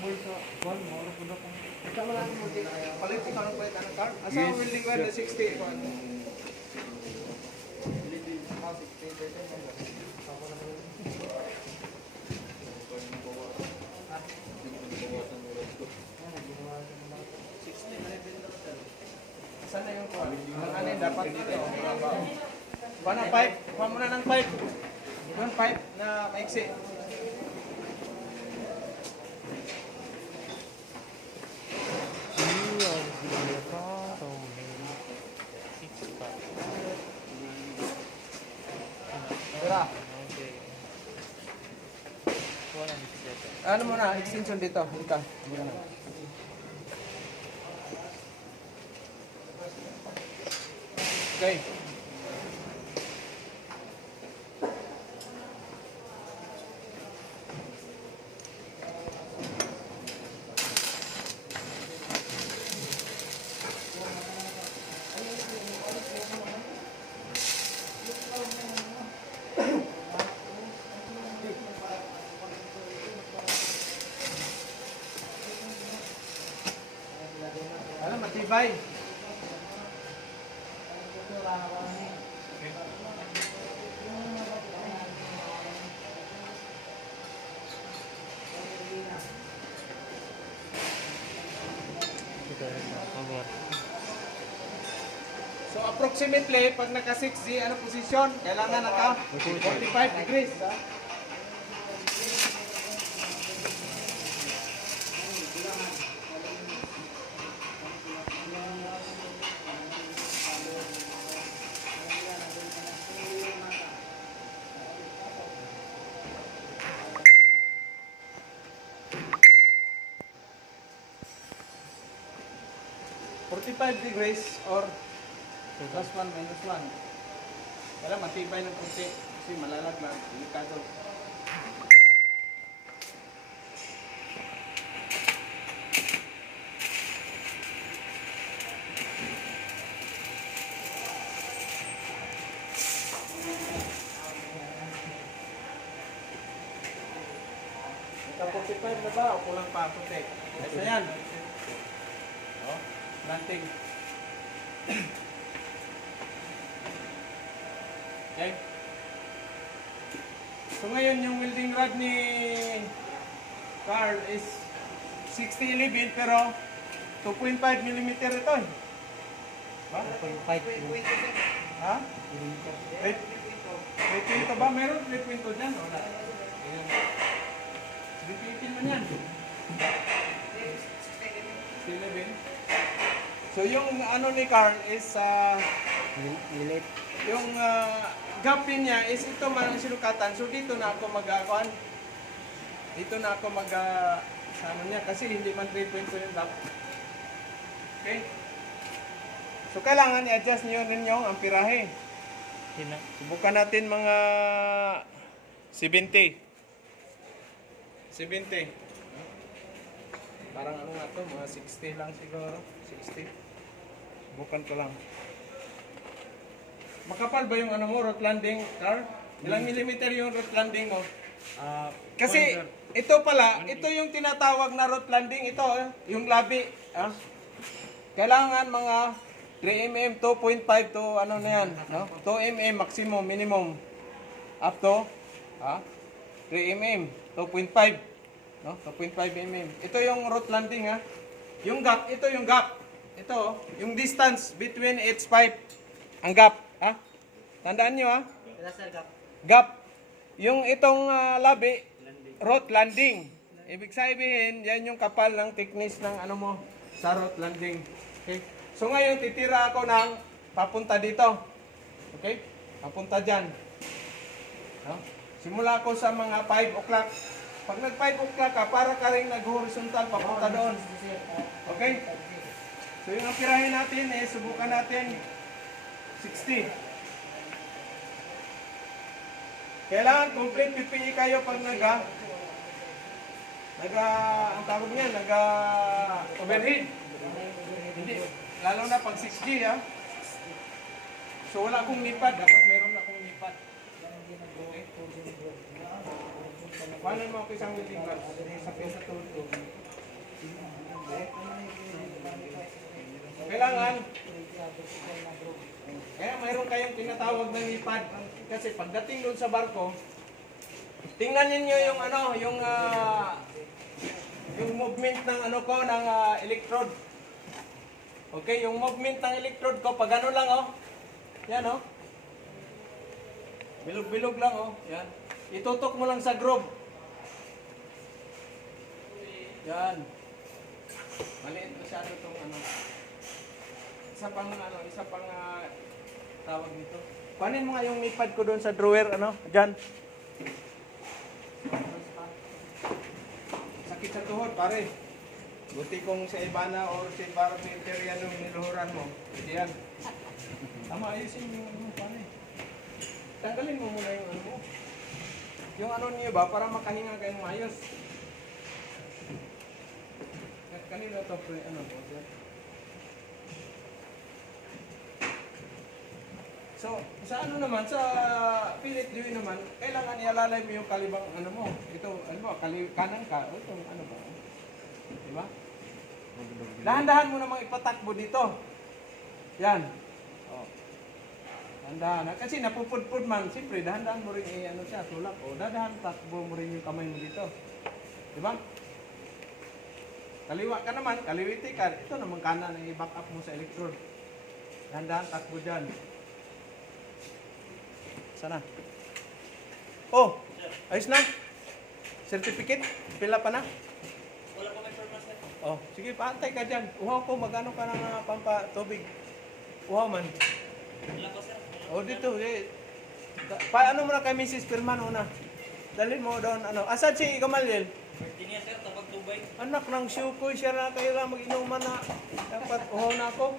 boy sa kwan mo ro pud ako. Ikaw wala mo din. Palit ikaw ng palit ang car. Asa Yes, ang welding rod na sir. 60 kwan. Sana yung kwan. Ang ano dapat dito. Kuha ng pipe. Kuha muna ng pipe. Yung pipe na maiksi. Tira. Ano muna, extension dito. Halika. Muna. Okay. Alam, matibay. So approximately, pag naka 6G, ano position? Kailangan naka 45 degrees. Ha? ₱45 or plus 1 minus 1. Kaya matibay ng konti kasi malalaglag, delikado. Naka 45 na ba o kulang pa konti? Ayos na yan. Oh, planting. Okay. So ngayon yung welding rod ni Carl is 6011 pero 2.5 mm ito eh. Ba? 2.5. Ha? 3.2 ba? Meron 3.2 dyan? Wala. Ayan. 3.18 man yan. 11. So yung ano ni Carl is Lilit. yung gap pin niya is ito man ang sinukatan. So dito na ako mag-akuan. Dito na ako sa ano niya kasi hindi man 3.2 yung gap. Okay? So kailangan i-adjust niyo rin yung amperahe. Subukan natin mga 70. 70. Parang ano nga to, mga 60 lang siguro. 60. Subukan ko lang. Makapal ba yung ano mo, root landing, Carl? Ilang millimeter yung root landing mo? Kasi ito pala, ito yung tinatawag na root landing. Ito, yung labi. Kailangan mga 3 mm, 2.5 to ano na yan. No? 2 mm maximum, minimum. Up to 3 mm, 2.5. No? 2.5 mm. Ito yung root landing ha. Yung gap, ito yung gap. Ito, yung distance between each pipe. Ang gap, ha? Tandaan nyo ha? Gap. Yung itong labi, root landing. Ibig sabihin, yan yung kapal ng thickness ng ano mo sa root landing. Okay? So ngayon, titira ako ng papunta dito. Okay? Papunta dyan. No? Simula ako sa mga 5 o'clock. Pag nag 5 o'clock ka, para ka rin nag-horizontal papunta doon. Okay? So yung apirahin natin subukan natin 60. Kailangan complete PPE kayo pag ang tawag niya, overhead. Hindi, lalo na pag 6G ha. So wala akong lipad, dapat meron akong lipad. Okay? Paano mo ako isang welding rod? Sa tulto. Kailangan, kaya mayroon kayong tinatawag na lipad. Kasi pagdating doon sa barko, tingnan niyo yung ano, yung movement ng ano ko, ng electrode. Okay, yung movement ng electrode ko, pag ano lang oh. Yan oh. Bilog-bilog lang oh. Yan. Itutok mo lang sa groove. Yan. Maliit masyado itong ano. Isa pang tawag dito. Kunin mo nga yung ipad ko doon sa drawer, ano, dyan. Sakit sa tuhod, pare. Buti kung sa Ibana or sa Barometer yan yung niluhuran mo. Hindi yan. Tama, ayusin yung ano, pare. Tanggalin mo muna yung ano mo. Yung ano niyo ba, para makahinga kayong maayos. Kanina to, ano po, so, sa ano naman, sa Philip Dewey naman, kailangan ialalay mo yung kalibang ano mo. Ito, ano ba, kanan ka, ito, ano ba? Diba? Dahan-dahan mo namang ipatakbo dito. Yan. Oh. Dahan-dahan. Kasi napupudpud man, siyempre, dahan-dahan mo rin ano siya, tulak. O, dahan takbo mo rin yung kamay mo dito. Diba? Kaliwa ka naman, kaliwiti ka. Ito naman kanan ang i-back up mo sa electrode. Dahan-dahan takbo dyan. Sana. Oh, ayos na. Certificate, pila pa na? Wala pa may permas na. Oh, sige, paantay ka dyan. Uhaw ko, magano ka ng tubig. Uhaw man. Wala pa sir. Oh, dito, eh. Paano mo na kay Mrs. Pirman una? Dalhin mo doon, ano. Asan si Gamaliel? Martinia sir, tapag Dubai. Anak ng syukoy, siya na kayo lang mag-inuman na. Dapat uhaw na ako.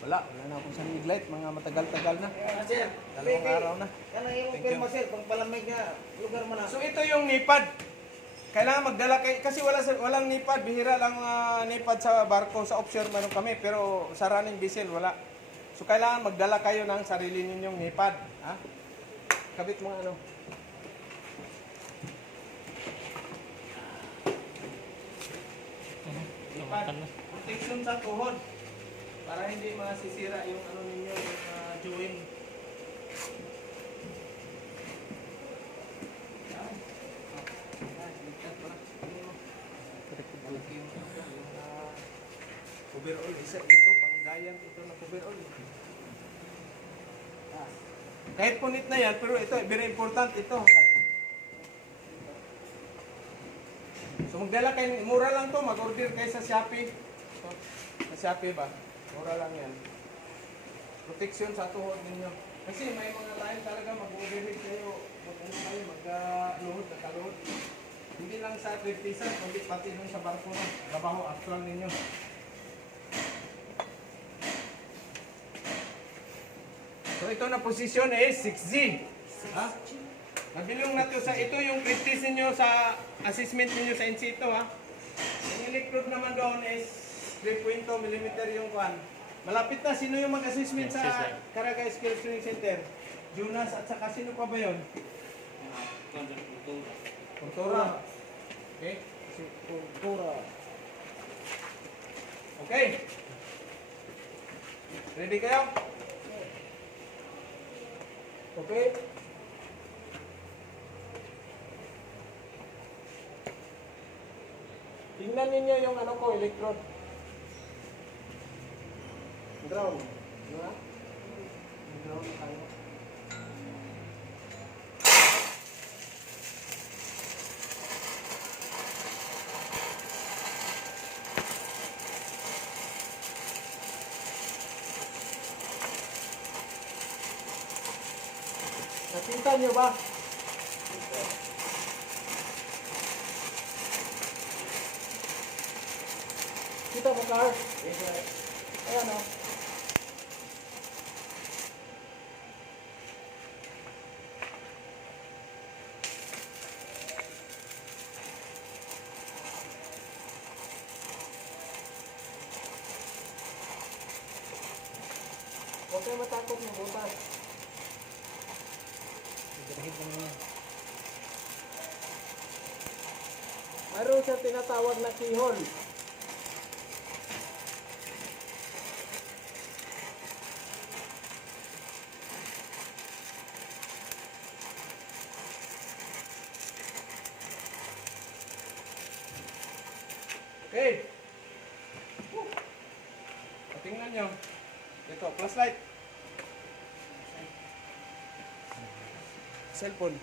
Wala na akong sunnig light, mga matagal-tagal na. Sir, Dalawang araw na. Yan ang yung Thank you. firma, sir. Pang palamig na lugar mo na. So ito yung nipad. Kailangan magdala kayo, kasi walang nipad, bihira lang nipad sa barko, sa offshore meron kami, pero sa running vessel wala. So kailangan magdala kayo ng sarili ninyong nipad. Ha? Kabit mo ano. Nipad. Protection sa tuhod. Para hindi masisira yung ano ninyo, yung joint. Overall, isa ito, panggayan ito na overall. Kahit punit na yan, pero ito, very important ito. So magdala kayo, mura lang to, mag-order kayo sa Shopee. Sa Shopee ba? Mura lang yan. Protection sa tuhod ninyo. Kasi may mga lain talaga mag-overheat kayo, mag-luhod, nakaluhod. Hindi lang sa triptisan, kundi pati nung sa barko na, trabaho actual ninyo. So ito na posisyon is 6G. Ha? Nabilong na to sa ito yung practice niyo sa assessment niyo sa INSITO ha. Yung electrode naman doon is 3.2 mm yung kwan. Malapit na, sino yung mag-assessment sa Caraga Skills Training Center? Jonas at saka sino pa ba yun? Portora. Okay? Si Kultura. Okay. Ready kayo? Okay. Tingnan ninyo yung ano ko, electrode. Ground. Diba? Ground tayo. Nakita niyo ba? Kita mo, Carl? Ayan o. Huwag kayo matakot mo, butas. Dahil ko naman. ito sa tinatawag na keyhole. Okay. Tingnan nyo. Ito, flashlight. Cellphone.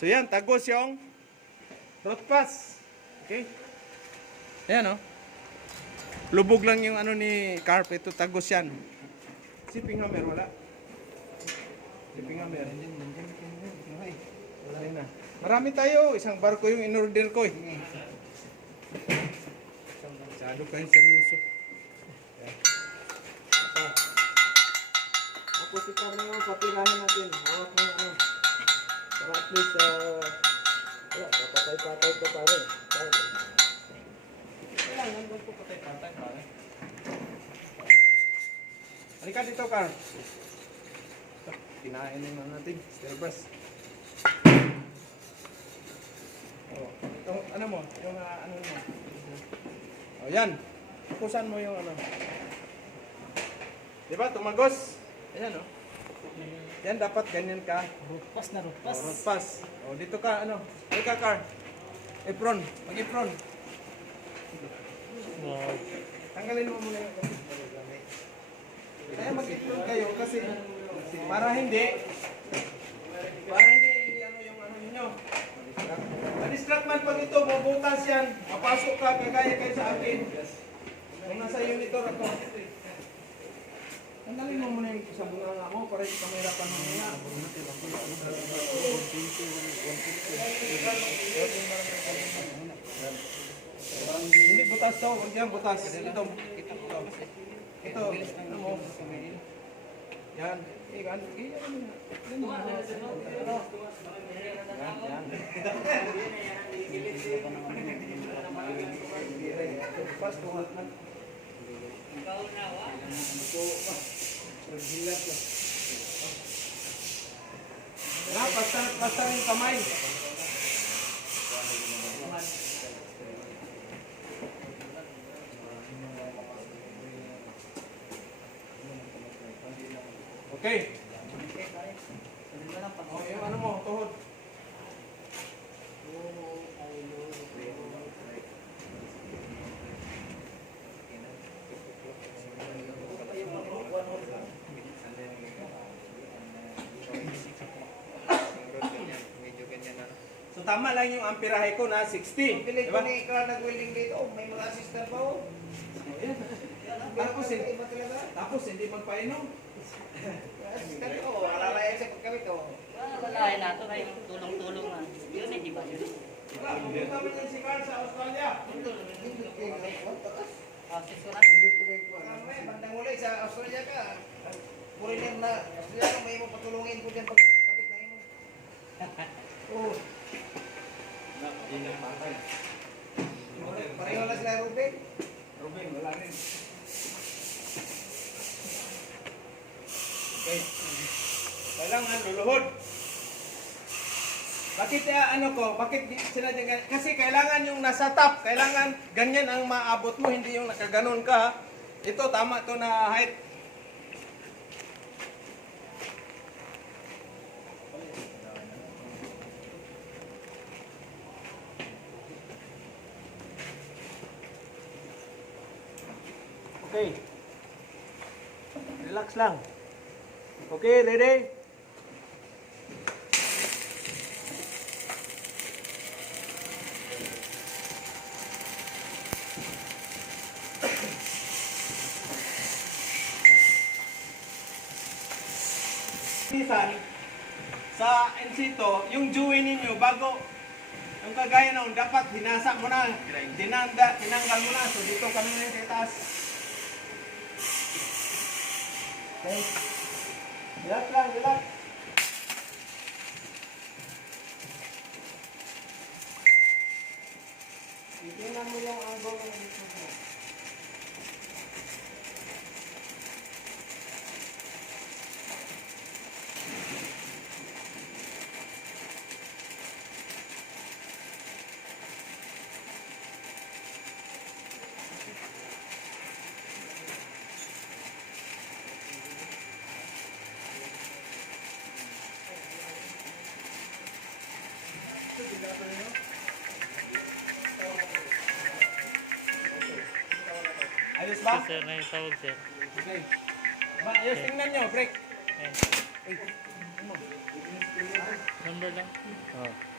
So yan, tagos yung road pass. Okay. Ayan, oh. Lubog lang yung ano ni Carp. Ito, tagos yan. Shipping hammer, wala. Shipping hammer. Wala na. Marami tayo. Isang barko yung in-order ko eh. Masyado kayong seryoso. Tapos ito na yung patirahin natin. Hawak mo yung ano. Para at least, wala, papatay-patay ko pa rin. Kailangan ba ko patay-patay pa rin? Halika dito, Carl. Ito, kinain na yung natin. Stair bus. Oh, ito, ano mo? Yung ano mo? Oh, yan. Pukusan mo yung ano. Diba? Tumagos. Ayan, oh. Yan, dapat ganyan ka. Rutpas na rutpas. Oh, pass. Oh, dito ka, ano. Dito ka, Car. Apron. Mag-apron. Wow. Tanggalin mo muna yung kaya mag-apron kayo kasi para hindi ano yung ano ninyo. Na-distract man pag ito, mabutas yan. Mapasok ka, kagaya kayo sa akin. Kung nasa unitor ako. Tanggalin mo muna yung sa bunga mo para hindi ka mahirapan mo muna. Hindi butas to, huwag yan butas. Ito. Ano mo? Yan. Yan. Pas tuhat na. Basta yung kamay. Okay. Oh, yung ano mo, tuhod. So tama lang yung amperahe ko na 60. Pilit ko Diba? ni Carl nag-welding dito. May mga assistant pa oh. Tapos hindi magpainom. Assistant ko. Alalayan sa pagkawit oh. Wala na ito kayo tulong-tulong na. Yun eh, di ba yun? Wala, pumunta mo yan si Carl sa Australia. Process ko na. Bandang uli sa Australia ka. Foreigner na Australia ka may mo patulungin ko dyan pagkabit na imo. Oh. Pareho na sila Ruben. Ruben, wala rin. Okay. Kailangan luluhod. Bakit ano ko? Bakit sinadya ganyan? Kasi kailangan yung nasa top. Kailangan ganyan ang maabot mo, hindi yung nakaganon ka. Ito, tama to na height. Okay. Relax lang. Okay, ready? Minsan, sa Ensito, yung joey ninyo, bago, yung kagaya noon, dapat hinasa mo na, tinanggal mo na, so dito kami na sa itaas. Okay. Relax lang, relax. Tingnan mo yung angle ng dito mo. Ayos ba? Sir, na yung tawag, sir. Okay. Ayos, tingnan nyo, break. Ayan. Number lang. Oh.